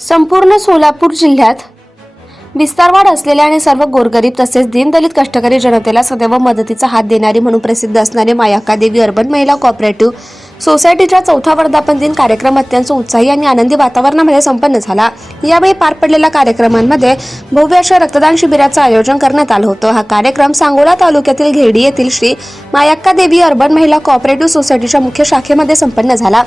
संपूर्ण सोलापूर जिल्ह्यात विस्तारवाढ असलेल्या आणि सर्व गोरगरीब तसेच दीनदलित कष्टकरी जनतेला सदैव मदतीचा हात देणारी म्हणून प्रसिद्ध असणारी मायाक्का देवी अर्बन महिला कॉपरेटिव्ह सोसायटीच्या चौथा वर्धापन दिन कार्यक्रम अत्यंत उत्साही आणि आनंदी वातावरणामध्ये संपन्न झाला. यावेळी पार पडलेल्या कार्यक्रमांमध्ये भव्य अशा रक्तदान शिबिराचं आयोजन करण्यात आलं होतं. हा कार्यक्रम सांगोला तालुक्यातील घेडी येथील श्री मायाक्का देवी अर्बन महिला कॉपरेटिव्ह सोसायटीच्या मुख्य शाखेमध्ये संपन्न झाला.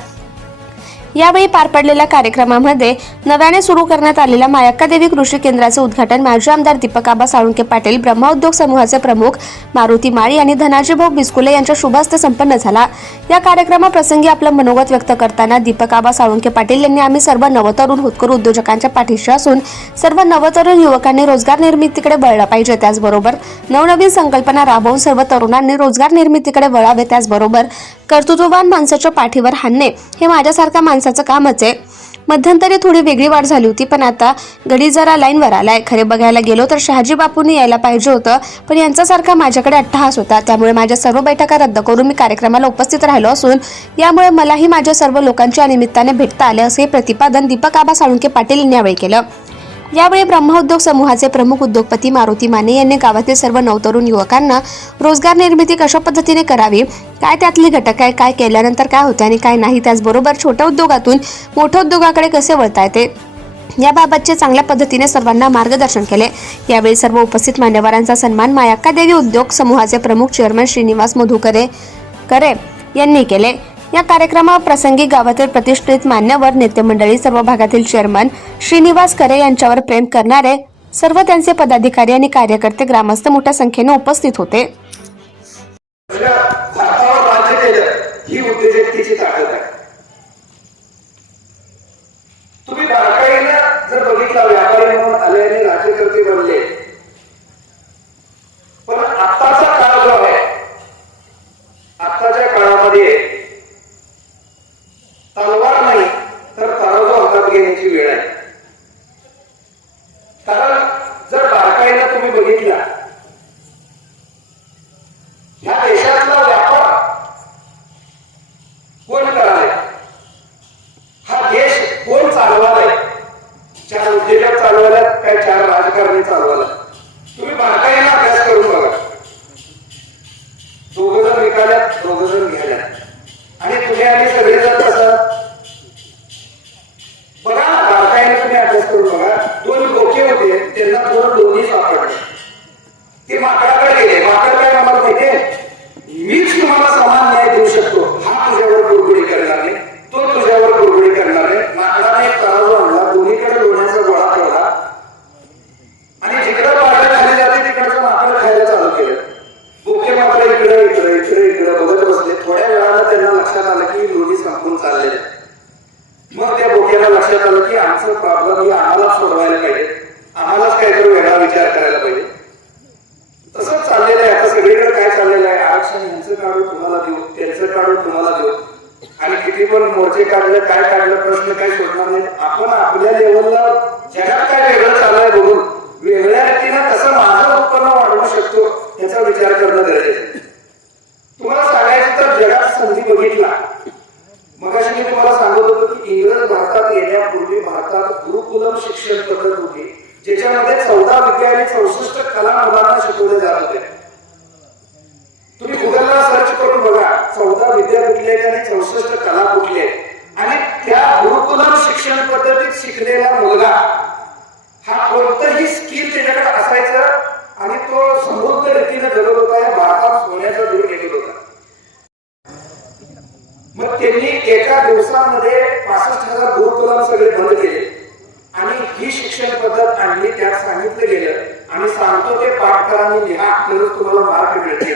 यावेळी पार पडलेल्या कार्यक्रमामध्ये नव्याने सुरू करण्यात आलेल्या मायक्का देवी कृषी केंद्राचे उद्घाटन माजी आमदार दीपक आबा साळुंके पाटील ब्रह्मोद्योग समूहाचे प्रमुख मारुती माळी आणि धनाजी भाऊ बिस्कुले यांच्या शुभहस्ते संपन्न झाला. या कार्यक्रमाप्रसंगी आपलं मनोगत व्यक्त करताना दीपक आबा साळुंके पाटील यांनी आम्ही सर्व नवतरुण होतकरू उद्योजकांच्या पाठीशी असून सर्व नवतरुण युवकांनी रोजगार निर्मितीकडे वळलं पाहिजे त्याचबरोबर नवनवीन संकल्पना राबवून सर्व तरुणांनी रोजगार निर्मितीकडे वळावे त्याचबरोबर कर्तृत्ववान माणसाच्या पाठीवर हाणणे हे माझ्यासारख्या माणसाचं कामच आहे. मध्यंतरी थोडी वेगळी वाढ झाली होती पण आता गडी जरा लाईनवर आलाय. खरे बघायला गेलो तर शहाजी बापूंनी यायला पाहिजे होतं पण यांच्यासारखा माझ्याकडे अट्टहास होता. त्यामुळे माझ्या सर्व बैठका रद्द करून मी कार्यक्रमाला उपस्थित राहिलो असून यामुळे मलाही माझ्या सर्व लोकांच्या निमित्ताने भेटता आले असे प्रतिपादन दीपक आबा साळुंके पाटील यांनी यावेळी केलं. यावेळी ब्रह्मउद्योग समूहाचे प्रमुख उद्योगपती मारुती माने यांनी गावातील सर्व नवतरुण युवकांना रोजगार निर्मिती कशा पद्धतीने करावी काय त्यातले घटक आहे काय केल्यानंतर काय होते आणि काय नाही त्याचबरोबर छोट्या उद्योगातून मोठ्या उद्योगाकडे कसे वळता येते याबाबतचे चांगल्या पद्धतीने सर्वांना मार्गदर्शन केले. यावेळी सर्व उपस्थित मान्यवरांचा सन्मान मायाक्का देवी उद्योग समूहाचे प्रमुख चेअरमन श्रीनिवास मधुकरे करे यांनी केले. या कार्यक्रमाप्रसंगी गावातील प्रतिष्ठित मान्यवर नेते मंडळी सर्व भागातील चेअरमन श्रीनिवास करे यांच्यावर प्रेम करणारे सर्व त्यांचे पदाधिकारी आणि कार्यकर्ते ग्रामस्थ मोठ्या संख्येने उपस्थित होते सगळ्या भारतावर राज्य केलं ही उद्योजकतेची ताकद आहे तुम्ही बारकाईनं जर बघितला व्यापारी म्हणून आले आणि राज्यकर्ते बनले पण आत्ताचा काळ जो आहे आत्ताच्या काळामध्ये तलवार नाही तर तराजू हातात घेण्याची वेळ आहे कारण जर बारकाईनं तुम्ही बघितला ह्या देशातला व्यापार कोण करायलाय हा देश कोण चालवालाय चार उद्योजक चालवायला काय चार राजकारणी चालवायला तुम्ही बारकाईने अभ्यास करून बघा दोघ जण विकाल्यात दोघ जण घ्याल्यात आणि तुम्ही आणि सगळेजण कसं बघा बारकाईने तुम्ही अभ्यास करून बघा दोन डोके होते त्यांना थोडं दोन्ही सापडले ते माकडाकडे गेले माकड काय आम्हाला माहितीये मीच तुम्हाला समान न्याय देऊ शकतो हा तुझ्यावर गुरगुडी करणार नाही तो तुझ्यावर गुरगुडी करणार नाही माकडाने एक तराजू आणला दोन्हीकडे लोण्याचा गोळा ठेवला आणि जिकडे पाहिजे खाली जाते तिकडचं माकड खायला चालू केलं बोके मात्र इकडे इकडे इकडे इकडे बघत बसले थोड्या वेळानं त्यांना लक्षात आलं की लोणी संपून चाललेलं मग त्या बोक्याला लक्षात आलं की आमचं प्रॉब्लेम हे आम्हालाच सोडवायला पाहिजे. आम्हालाच काहीतरी वेगळा विचार करायला पाहिजे. तसंच चाललेलं आहे. आता सगळीकडे काय चाललेलं आहे? आरक्षण यांचं काढून तुम्हाला देऊ त्यांचं काढून तुम्हाला देऊ. आणि किती पण मोर्चे काढले काय काढलं प्रश्न काय सोडणार नाही आपण आपल्या लेवलला जगात काय वेगळं चालू आहे बघून वेगळ्या रीतीनं कसं माझं उत्पन्न वाढवू शकतो याचा विचार करणं गरजेचं आहे. तुम्हाला सांगायचं तर जगात संधी बघितला. मगाशी मी तुम्हाला सांगत होतो की इंग्रज भारतात येण्यापूर्वी भारतात गुरुकुलम शिक्षण पद्धत होती ज्याच्यामध्ये चौदा विद्या आणि चौसष्ट कला मुलांना शिकवले जात होते. तुम्ही गुगलला सर्च करून बघा चौदा विद्या कुठल्या आहेत आणि चौसष्ट कला कुठल्या आणि त्या गुरुकुलम शिक्षण पद्धतीत शिकलेला मुलगा हा कोणतंही स्किल त्याच्याकडे असायचं आणि तो समृद्ध रीतीने जगत होता या भारतात सोन्याचा दूर गेलेला होता. मग त्यांनी एका दिवसामध्ये पासष्ट हजार गुरुकुलाम सगळे बंद केले. आणि ही शिक्षण पद्धत आणली त्यात सांगितलं गेलं. आणि सांगतो ते पाठ करा आणि लिहा तरच तुम्हाला मार्क मिळते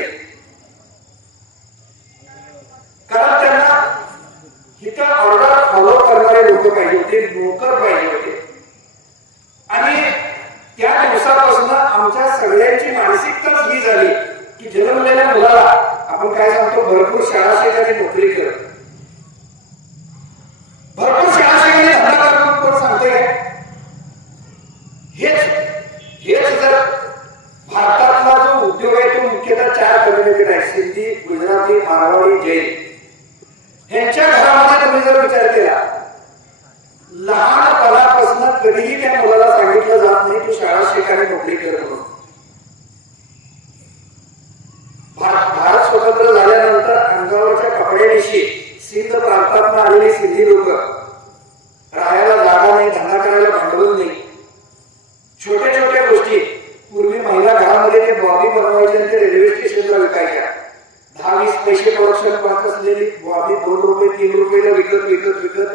कारण त्यांना इथं ऑर्डर फॉलो करणारे लोक पाहिजे होते नोकर पाहिजे होते आणि त्या दिवसापासून आमच्या सगळ्यांची मानसिकताच ही झाली की जन्मलेल्या मुलाला आपण काय सांगतो भरपूर शाळा शिकायची नोकरी कर भरपूर शाळा शिकायची धंदा कर म्हणून कोण सांगते काय हेच हेच जर भारतातला जो उद्योग आहे तो मुख्यतः चार कम्युनिटी आहे सिंधी गुजराती मारवाडी ह्यांच्या घरामध्ये तुम्ही जर विचार केला लहानपणापासून कधीही त्या मुलाला सांगितलं जात नाही तू शाळा शिक नोकरी कर म्हणून. भारत भारत स्वतंत्र झाल्यानंतर अंगावरच्या कपड्याविषयी सिंध प्रांतात आलेली सिंधी लोक राहायला जागा नाही धंदा करायला भांडवल नाही. छोट्या छोट्या गोष्टी. पूर्वी महिला घरामध्ये ते बॉबी बनवायचे आणि ते रेल्वे स्टेशनला विकायच्या. दहा वीस पैसे प्रोडक्शन पाहत असलेली आम्ही दोन रुपये तीन रुपयाला विकत विकत विकत.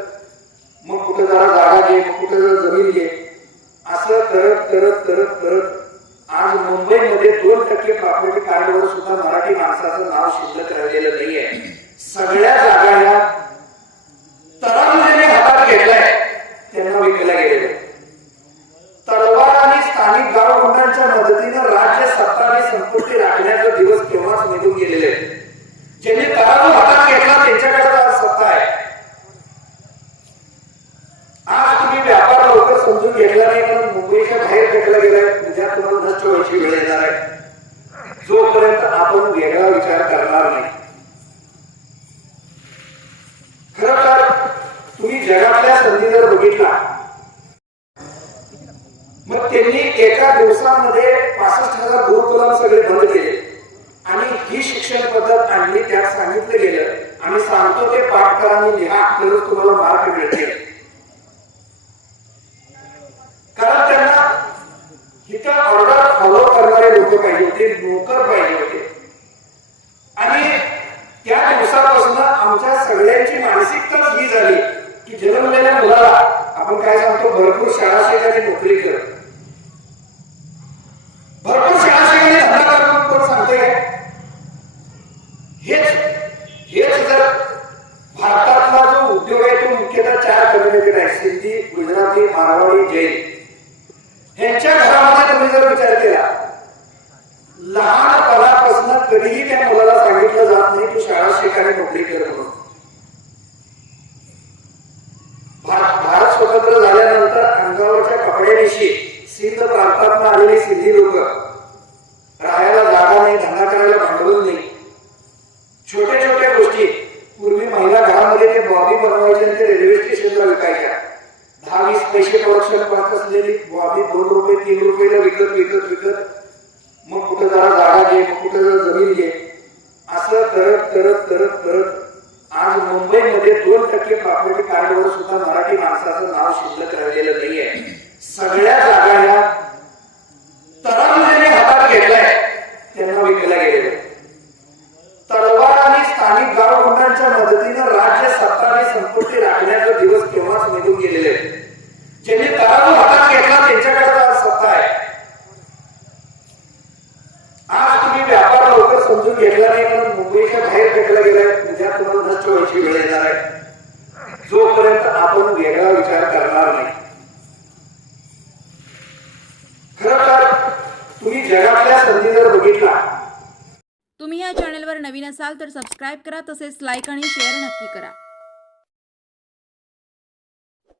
मग कुठं जरा जागा घे मग कुठं जरा जमीन घे. असं करत करत करत करत आज मुंबईमध्ये दोन टक्के प्रॉपर्टी कार्डवर सुद्धा मराठी माणसाचं नाव शिल्लक राहिलेलं नाहीये. सगळ्या जागा ह्या तराजुरीने हातात घेतलाय त्यांना विकल्या गेलेल्या आहेत. तलवार आणि स्थानिक गावगुंडांच्या मदतीनं राज्य सत्ता आणि संपत्ती राखण्याचा दिवस केव्हाच निघून गेलेले आहेत. ज्यांनी तराजू हातात घेतला त्यांच्याकडे आज सत्ता आहे आज तुम्ही व्यापार लवकर समजून घेतला नाही पण मुंबईच्या बाहेर फेकला गेलाय उद्या तुम्हाला नष्ट व्हायची वेळ येणार आहे जोपर्यंत आपण वेगळा विचार करणार नाही. खरं तर तुम्ही जगातल्या संधी जर बघितला मग त्यांनी एका दिवसामध्ये पासष्ट हजार गुरुकुलम सगळे बंद केले. आणि ही शिक्षण पद्धत आणली त्यात सांगितलं गेलं. आणि सांगतो ते पाठ करा आणि लिहा तरच तुम्हाला मार्क मिळते कारण त्यांना इथं ऑर्डर फॉलो करणारे लोक पाहिजे ते नोकर पाहिजे की जन्मलेल्या मुलाला आपण काय सांगतो भरपूर शाळा शिकायची नोकरी कर. भरपूर शाळा शिकायची धंदा कर कोण सांगते काय हेच हेच जर भारतातला जो उद्योग आहे तो मुख्यतः चार कम्युनिटी आहे सिंधी गुजराती मारवाडी जैन. ह्यांच्या घरामध्ये तुम्ही जर विचार केला लहानपणापासून कधीही त्या मुलाला सांगितलं जात नाही तू शाळा शिकायला नोकरी करत म्हणून भारत भारत स्वतंत्र झाल्यानंतर अंगावरच्या कपड्याविषयी सिंध प्रांतात आलेली सिंधी लोक राहायला जागा नाही धंदा करायला भांडवल नाही छोट्या छोट्या गोष्टी पूर्वी महिला घरामध्ये ते बॉबी बनवायचे आणि ते रेल्वे स्टेशनला विकायच्या. दहा वीस पैसे प्रोडक्शन पाहत असलेली बॉबी दोन रुपये तीन रुपयाला विकत विकत विकत. मग कुठं जरा जागा घे मग कुठं जरा जमीन घे. असं करत करत करत करत आज मुंबईमध्ये दोन टक्के प्रॉपर्टी कार्डवर सुद्धा मराठी माणसाचं नाव शिल्लक राहिलेलं नाहीये. सगळ्या जागा ह्या गेलेले आहेत. ज्यांनी तराजू हातात घेतला त्यांच्याकडे आज सत्ता आहे. आज तुम्ही व्यापार लवकर समजून घेतला नाही म्हणून मुंबईच्या बाहेर फेकला गेलाय उद्या तुम्हाला नष्ट व्हायची वेळ येणार आहे. जोपर्यंत आपण वेगळा विचार करणार नाही. खरं तर तुम्ही जगातल्या संधी जर बघितला तुम्ही या चॅनलवर नवीन असाल तर सबस्क्राईब करा तसेच लाईक आणि शेअर नक्की करा.